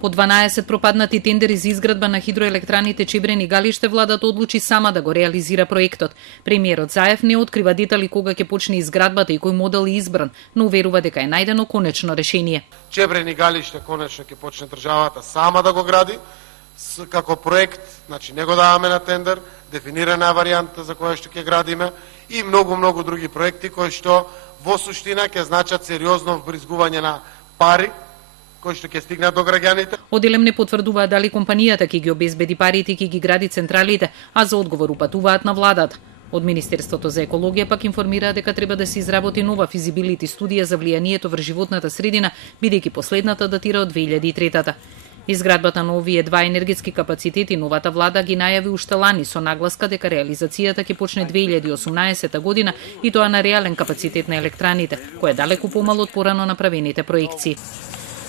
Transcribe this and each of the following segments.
По 12 пропаднати тендери за изградба на хидроелектраните Чебрен и Галиште, владата одлучи сама да го реализира проектот. Премиерот Заев не открива детали кога ќе почне изградбата и кој модел е избран, но уверува дека е најдено конечно решение. Чебрен и Галиште конечно ќе почне државата сама да го гради како проект, значи не го даваме на тендер, дефинирана е варијанта за која што ќе градиме и многу други проекти кои што во суштина ќе значат сериозно вбризгување на пари кои што ќе стигнат до граѓаните. Оделем не потврдуваат дали компанијата ќе ги обезбеди парите и ќе ги гради централите, а за одговор упатуваат на владата. Од Министерството за екологија пак информираат дека треба да се изработи нова физибилити студија за влијанието врз животната средина, бидејќи последната датира од 2003-та. Изградбата на овие два енергетски капацитети новата влада ги најави уште лани со нагласка дека реализацијата ќе почне 2018 година и тоа на реален капацитет на електраните, кој е далеку помал од порано направените проекции.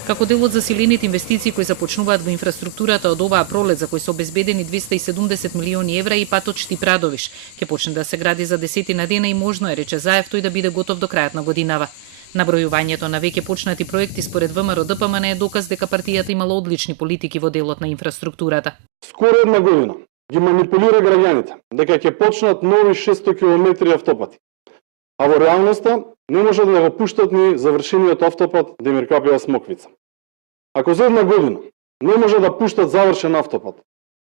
Како дел од засилените инвестиции кои започнуваат во инфраструктурата од оваа пролет, за кои се обезбедени 270 милиони евра, и патот Штип-Радовиш ќе почне да се гради за 10 дена и можно е, рече Заев, тој да биде готов до крајот на годинава. Набројувањето на веќе почнати проекти според ВМРО-ДПМН е доказ дека партијата имала одлични политики во делот на инфраструктурата. Скоро една година ги манипулира граѓаните дека ќе почнат нови 600 километри автопати. А во реалноста не може да го пуштат ни завршениот автопат Демир Капија Смоквица. Ако за една година не може да пуштат завршен автопат,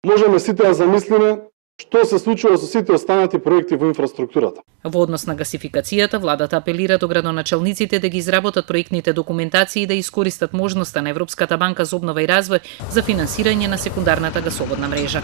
можеме сите да замислиме што се случува со сите останати проекти во инфраструктурата. Во однос на гасификацијата, владата апелира до градоначалниците да ги изработат проектните документации и да искористат можноста на Европската банка за обнова и развој за финансирање на секундарната гасоводна мрежа.